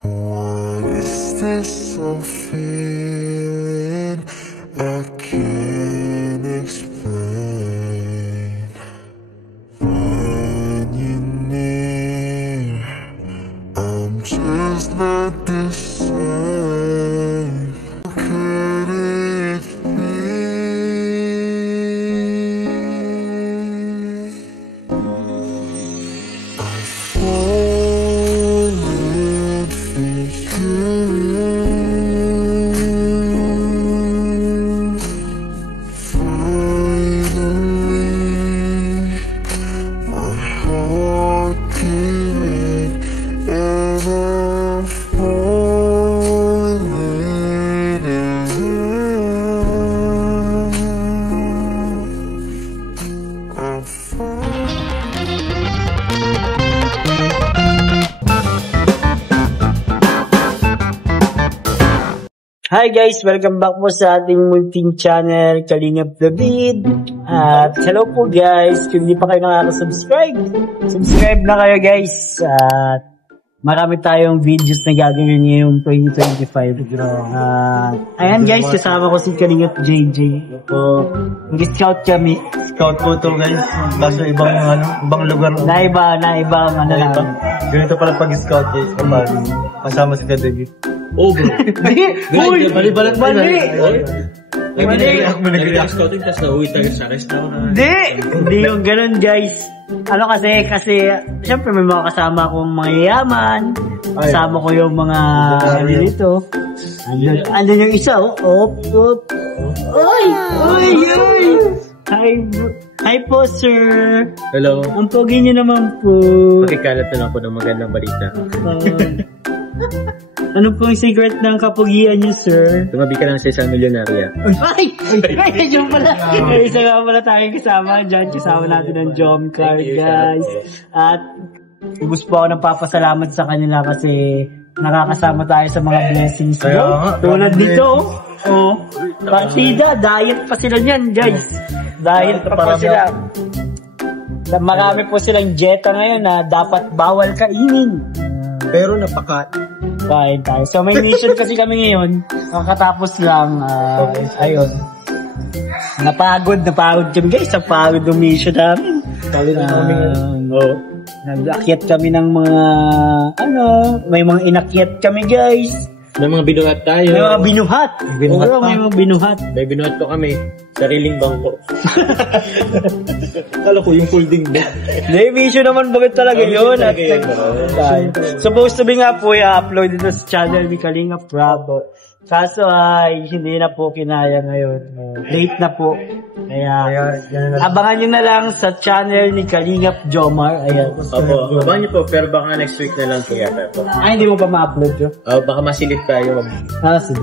What is this I'm feeling? I can't explain. When you're near, I'm just not the same. How could it be? I've fallen for you. Finally, my heart gave and I'm falling in love. I'm falling. Hi guys! Welcome back po sa ating munting channel, Kalingap David. At hello po guys! Kung hindi pa kayo nakaka-subscribe, subscribe na kayo guys. At marami tayong videos na gagawin ngayong 2025. Ayan guys, kasama ko si Kalingap JJ. Nag-scout kami. Scout po to guys. Basta ibang lugar. Naiba ang ano lang. Ganito pala pag-scout guys. Kasama si David. Oh, bro. Uy! Bali-balat pa na. Nag-react scouting tapos nauwi tayo sa restaurant. Hindi yung ganun guys. Ano kasi syempre may mga kasama akong mga yayaman. Kasama ko yung mga dito. Andun yung isa, Op. Oy! Hi po, sir. Hello. Ang pogi niyo naman po. Pakikalat na lang po ng magandang balita. Ano po yung secret ng kapugian niyo, sir? Tumabi ka lang sa isang milyonarya. Ay! Yung pala. Isa nga pala tayong kasama dyan. Kasama natin ang Jomcar, guys. At ubus po ako ng papasalamat sa kanila kasi nakakasama tayo sa mga blessings. Tulad nito, partida, diet pa sila niyan, guys. Diet pa sila. Marami po silang dieta ngayon na dapat bawal kainin. Pero Kain tayo. So may mission kasi kami ngayon. Kakatapos lang. Ayun. Napagod kami guys. Napagod yung mission namin. Nag-akyat kami ng mga may mga inakyat kami guys. May mga binuhat tayo. May mga binuhat. May mga binuhat. May binuhat po kami. Sariling bangko. Kala ko yung folding bed. Hindi, mission naman bakit talaga yun. Supposed to be nga po i-upload dito sa channel ni Kalingap Bravo. Kaso ay hindi na po kinaya ngayon. Late na po. Kaya abangan nyo na lang sa channel ni Kalingap Jomar. Ayan. Opo, abangan nyo po. Pero baka next week na lang po yata po. Hindi mo pa ma-upload yun? Baka masilip tayo.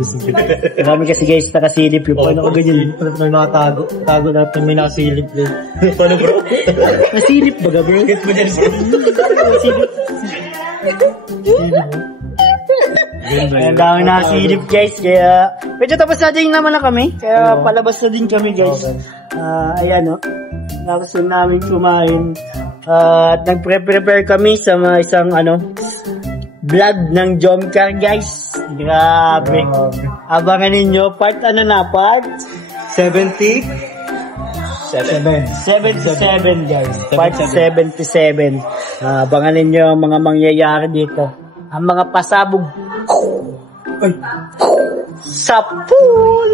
Sige. Marami kasi guys nakasilip yung paano ko ganyan. may mga tago natin may nakasilip din. Paano bro? Nasilip ba bro? Get mo dyan bro. Ang dami nakasilip guys. Kaya medyo tapos na din naman na kami. Kaya palabas na din kami guys. Ayan Nakasunan namin kumain. At nagpre-prepare kami sa isang vlog ng Jomcar guys. Grabe. Abangan ninyo. Part Part? 77 guys. Part 77. Abangan ninyo ang mga mangyayari dito. Ang mga pasabog. Sapul!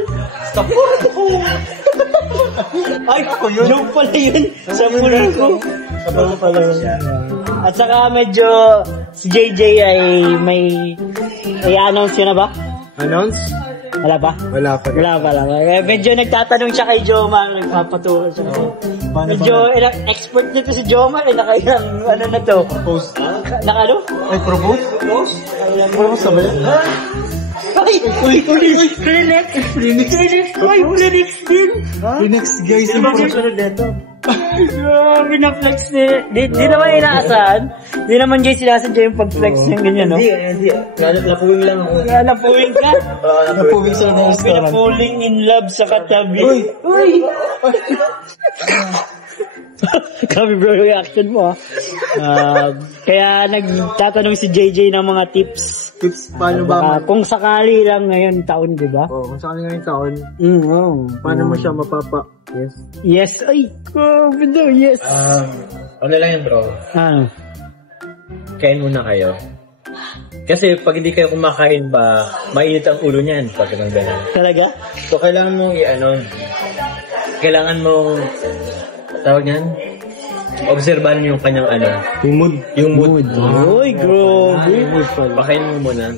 Ay, joke pala yun. Sapul ko. Sapul pala yun. At saka medyo si JJ ay may i-announce yun na ba? Announce? Wala pa? Wala pa. Medyo nagtatanong siya kay Jomar, nagpapaturo siya. Medyo expert nito si Jomar, nakailang na to. Post? Ay, propose? Propose sa bala? Phoenix guys. Grabe na flex di naman inaasahan. Di naman guys sinasadya yung pag-flex yung ganyan, no? Hindi. Napuwing lang ako. Napuwing ka? Napuwing sa Napuwing in love sa katabi. Uy! Grabe bro, yung reaction mo kaya nagtatanong si JJ ng mga tips. Tips, paano ba? Kung sakali lang ngayon taon, di ba? Kung saan ngayong taon, paano mo siya Yes. Yes, ay, grabe daw, yes. Ano lang yan bro? Ano? Kain muna kayo. Kasi pag hindi kayo kumakain ba, mainit ang ulo niyan pag ganun ganun. Talaga? So kailangan mong kailangan mong tawag niyan, obserbahan yung kanyang yung mood. Uy, grabe. Pakain mo muna.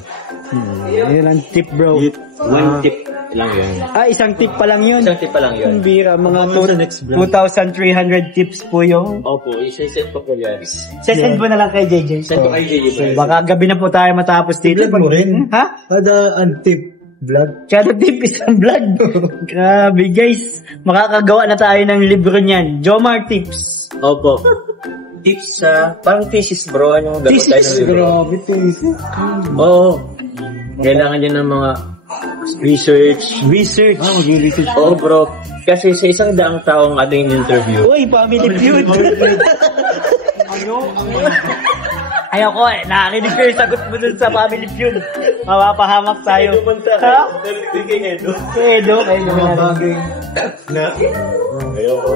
Yun ang tip bro. One tip lang yun. Isang tip pa lang yun. Isang tip pa lang yun. Bira, mga 2,300 tips po yung... Opo, isa-set pa po yan. Send mo na lang kay JJ. Send ko kay JJ. Baka gabi na po tayo matapos dito. Vlog mo rin. Ha? Kada tip vlog. Kada tip isang vlog. Grabe guys. Makakagawa na tayo ng libro niyan. Jomar Tips. Opo. Tips sa... Parang thesis bro. Ano yung gagawin tayo ng libro? Grabe, thesis. Oo. Kailangan din ng mga research. Mag-research. Oo bro. Kasi sa isang daang taong ating interview. Uy, family feud. Ayoko narinig ko yung sagot mo dun sa family feud. Mapapahamak tayo. Ha? Edo. Mga bagay na Ayoko.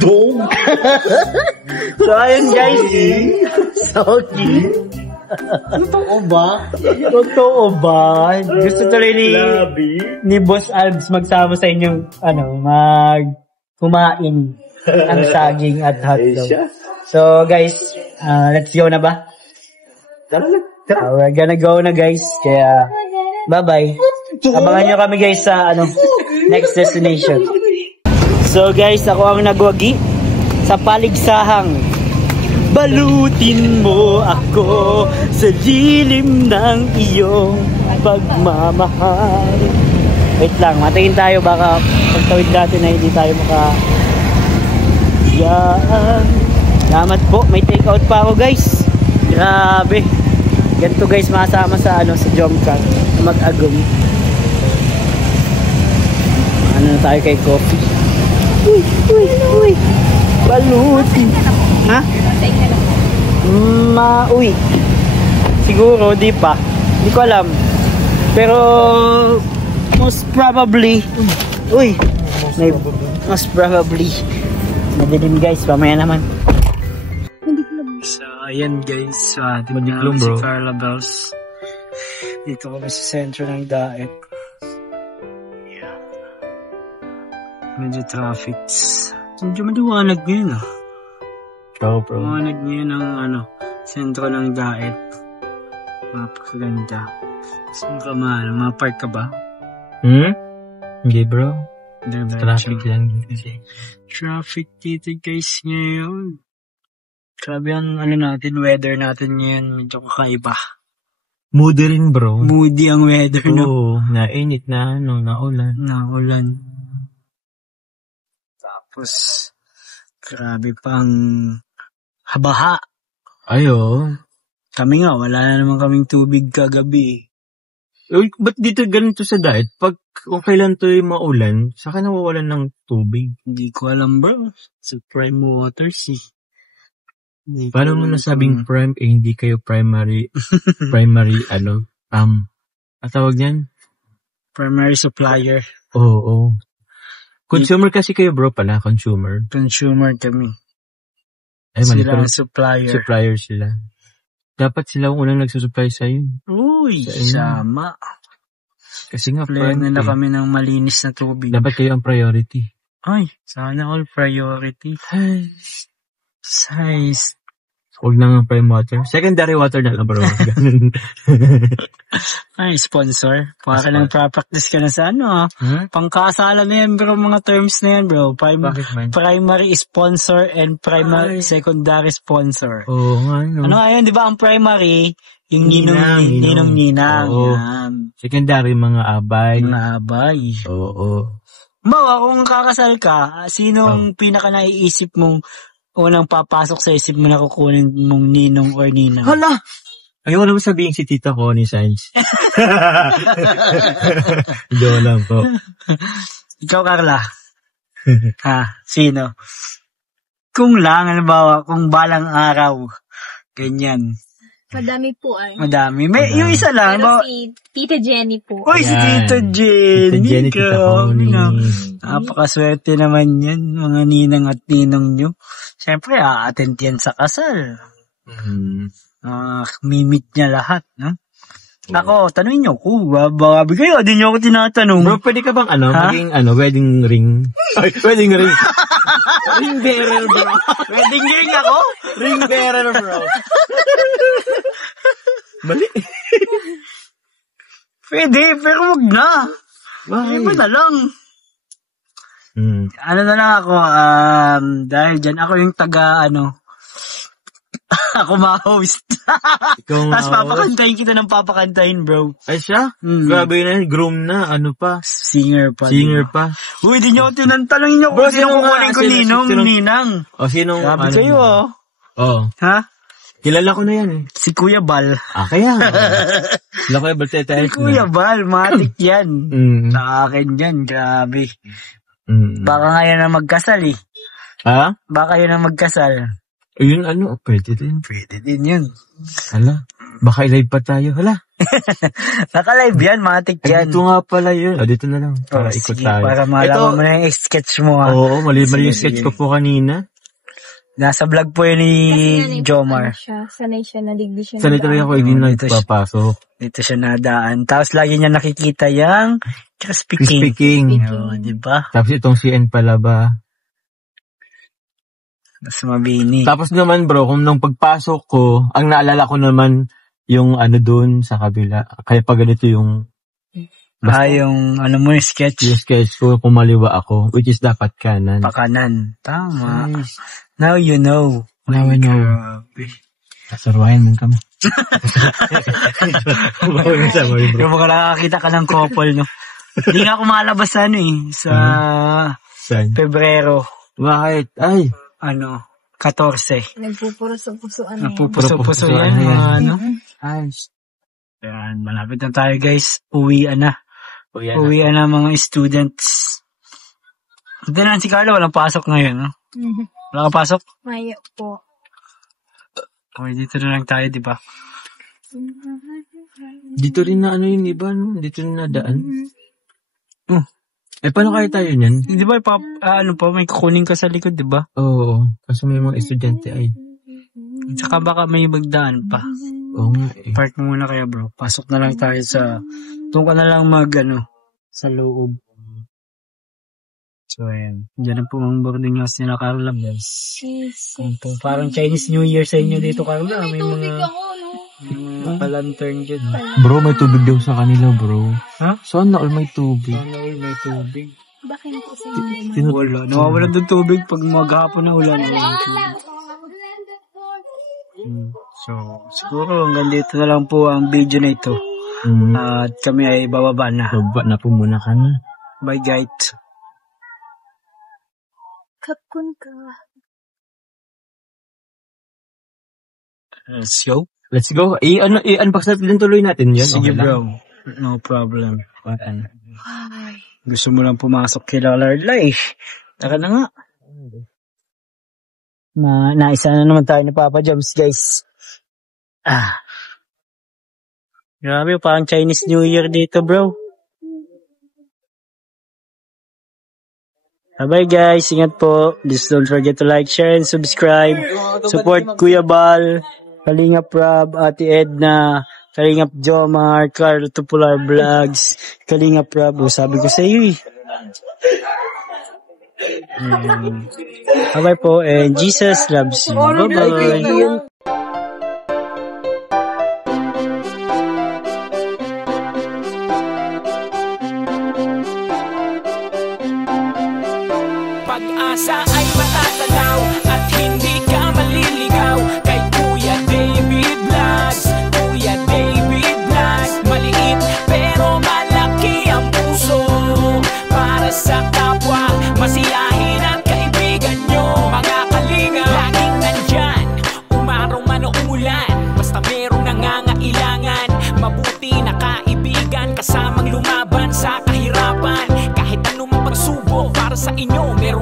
Dog. So, ayun guys. Salty. Totoo ba? Totoo ba? Gusto tuloy ni Boss Albs magsama sa inyong kumain ang saging at hotdog. So guys, let's go na ba? We're gonna go na guys. Kaya bye-bye. Abangan nyo kami guys sa next destination. So guys, ako ang nagwagi sa paligsahang balutin mo ako sa lilim ng iyong pagmamahal. Wait lang, matingin tayo baka pagtawid natin na hindi tayo yan. Salamat po, may take out pa ako guys. Grabe. Ganito guys, masama sa sa Jomcar mag-agong. Ano na tayo kay coffee. Uy. Balutin. Ha? Uy. Siguro, di pa. Hindi ko alam. Pero, most probably, most probably, madilim guys, pamaya naman. So, ayan guys, tingnan namin si Carla Bells. Dito kami sa sentro ng Daet. Yeah. Medyo traffic. Medyo maliwanag ngayon Ciao bro. Maliwanag ngayon ang sentro ng Daet. Napakaganda. Saan ka ma-park ka ba? Hindi bro. Traffic lang. Traffic dito guys ngayon. Grabe ang weather natin ngayon. Medyo kakaiba. Moody rin bro. Moody ang weather, no? Oo, nainit na naulan. Naulan. Tapos, grabe pang habaha. Ayo. Kami nga, wala na naman kaming tubig kagabi. Uy, ba't dito ganito sa Daet? Kung kailan to yung maulan, saka nawawalan ng tubig. Hindi ko alam bro. Sa prime waters Paano mo nasabing prime, hindi kayo primary, tawag niyan? Primary supplier. Oo. Consumer kasi kayo bro pala, consumer. Consumer kami. Ay, Sila ang supplier. Supplier sila. Dapat sila ang unang nagsusupply sa'yo. Uy, sama. Kasi nga, plano na kami ng malinis na tubig. Dapat kayo ang priority. Ay, sana all priority. Size. Huwag na nga prime water. Secondary water na lang bro. Ganun. Ay, sponsor. Para lang pra-practice ka na sa pangkasala na yan bro, mga terms na yan bro. Primary sponsor and secondary sponsor. Oo nga. Ano nga yun, di ba ang primary, yung ninong-ninang. Secondary, mga abay. Oo. Bawa, kung kakasal ka, sinong pinaka naiisip mong unang papasok sa isip mo na kukunin mong ninong or ninang? Hala! Ayaw naman sabihin si tita ko ni Sainz. Hindi lang po. Ikaw, Carla? Sino? Kung lang, halimbawa, kung balang araw, ganyan. Madami po ay. Madami. Yung isa lang, Pero halimbawa, si Tita Jenny po. Uy, si Ayan. Tito Jenny. Tita Jenny, Tita Connie. Napakaswerte naman yan, mga ninang at ninong nyo. Siyempre, a-attend yan sa kasal. Mimit niya lahat, no? Ako, tanongin nyo ko, bababi kayo, di nyo ako tinatanong. Bro, pwede ka bang maging wedding ring? Ay, wedding ring. Ring bearer, bro. Wedding ring ako? Ring bearer, bro. Mali. Pwede, pero wag na. Iba na lang. Ano na lang ako, dahil dyan, ako yung ako ma-host. Tapos papakantahin kita ng papakantahin, bro. Ay siya? Grabe na yun, groom na, ano pa? Singer pa. Singer pa. Uy, di nyo tinantanong nyo Bro, kung sino kukunin ko sinong- ninang. O, sinong, Sabi kayo, Oo. Ha? Kilala ko na yan. Si Kuya Bal. Kaya. Kilala ko yung Balteta. Si Kuya Bal, matik yan. Sa akin yan, grabe. Baka ngayon na magkasal eh. Ha? Baka yun na magkasal. Yun, pwede din. Pwede din yun. Hala, baka i-live pa tayo. Hala. Naka-live yan, matik yan. Dito nga pala yun. Dito na lang. Para ikot sige, tayo. para malaman mo na yung sketch mo ha. Oo, mali yung Sige, sketch sige. ko po kanina. Nasa vlog po yun ni Jomar. Sanay siya, naligdi siya. Sanay talaga ako, hindi na nagpapasok. Dito siya nadaan. Tapos lagi niya nakikita yung Crispy King. Crispy King. Oo, diba? Tapos itong CN pala ba? Mas mabini. Tapos naman bro, kung nung pagpasok ko, ang naalala ko naman yung doon sa kabila. Kaya pag ganito yung yung yung sketch. yung sketch ko, kumaliwa ako, which is dapat kanan. Pakanan. Tama. Nice. Now you know. Now I know. Grabe. Kasaruhayan man kami. Pero baka nakakita ka ng couple, no? Hindi nga ako malabas sa sa Saan? Pebrero. Bakit? Ay. 14. Nagpupuso-pusuan na yan. Nagpupuso-puso yan. Ay. Yan, malapit na tayo guys. Uwian na. Uwian na mga students. Ito na si Carlo, walang pasok ngayon, no? Wala kang pasok? Mayo po. Okay, dito na lang tayo, di ba? Dito rin na yung iba, no? Dito rin na daan. Paano kaya tayo niyan? Di ba, may kukunin ka sa likod, di ba? Oo. Kasi may mga estudyante ay. Saka baka may magdaan pa. Oo nga eh. Park muna kaya, bro. Pasok na lang tayo sa... Doon ka na lang sa loob. So, ayan. Diyan na po ang boarding house nila, Carla, guys. Parang Chinese New Year sa inyo dito, Carla. May mga... palantern dyan. Bro, may tubig daw sa kanila, bro. Ha? Sana all may tubig. Sana all may tubig. Bakit po sa inyo? Wala. Nawawalan ng tubig pag maghapon na ulan. So, siguro hanggang dito na lang po ang video na ito. At kami ay bababa na. Baba na po muna ka na. Bye, guys. Kapkun ka. Let's go. Let's go. I-unbox natin tuloy natin yan. Sige, Okay lang. bro. No problem. Gusto mo lang pumasok kay Lalarlay. Taka na nga. Naisa na naman tayo ni Papa Jams, guys. Grabe, parang Chinese New Year dito, bro. Bye guys, ingat po. Please don't forget to like, share, and subscribe. Support Kuya Bal, Kalingap Rob, Ate Edna, Kalingap Jomar, Carlo Tupular Vlogs, Kalingap Rob. Sabi ko sa iyo eh. Bye po and Jesus loves you. Bye-bye. Pag-asa ay matatanaw at hindi ka maliligaw kay Kuya David Vlogs. Kuya David Vlogs, maliit pero malaki ang puso para sa kapwa, masiyahin ang kaibigan nyo. Mga kalinga, laging nandyan, umaraw man o umulan, basta merong nangangailangan. Mabuti na kaibigan, kasamang lumaban sa kahirapan. Kahit anong pagsubok para sa inyo, meron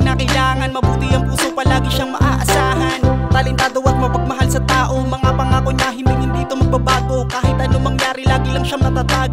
kinakailangan. Mabuti ang puso, palagi siyang maaasahan. Talentado at mapagmahal sa tao, mga pangako niya hindi to magbabago. Kahit anong mangyari, lagi lang siyang matatag.